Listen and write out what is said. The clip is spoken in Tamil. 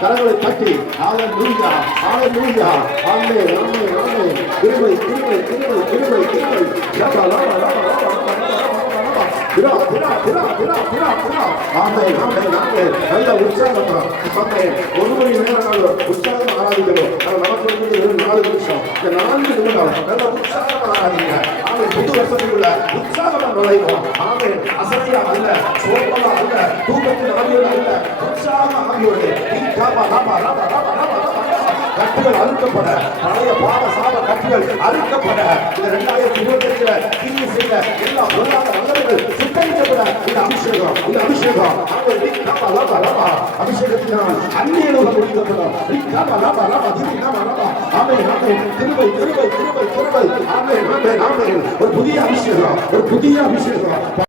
கரங்களை தட்டி ஹalleluya ஹalleluya ஆமென் ஆமென் ஆமென் கிருபை கிருபை கிருபை கிருபை கிருபை ஷபா லபா லபா லபா பிரா பிரா பிரா பிரா பிரா பிரா ஆமென் ஆமென் ஆமென் நல்ல உற்சாகமா ஆமென் ஒரு மணி நேரம் உற்சாகமா ஆராதிக்கிறோம் நமக்கு வந்து 4 நிமிஷம் இந்த 4 நிமிடம் நல்ல உற்சாகமா ஆராதிங்க ஆமென் புது வருஷத்துக்குள்ள உற்சாகமா நுழைவோம் ஆமென் அசதியா அல்ல சோர்வா அல்ல தூக்கத்தில் ஆவியோட அல்ல உற்சாகமா ஆவியோட இன்காபா லபா லபா லபா லபா கட்டுகள் அறுக்கப்பட பழைய பாவ சாப கட்டுகள் அறுக்கப்பட இந்த 2025 தீங்கு செய்த எல்லா பொல்லாத வல்லமைகள் சுட்டரிக்கப்பட இந்த அபிஷேகம் அபிஷேகத்தினால் அந்நியலோகம் முடிக்கப்படும் திருவை திருவை திருவை திருவை ஆமென் ஆமென் ஆமென் ஒரு புதிய அபிஷேகம்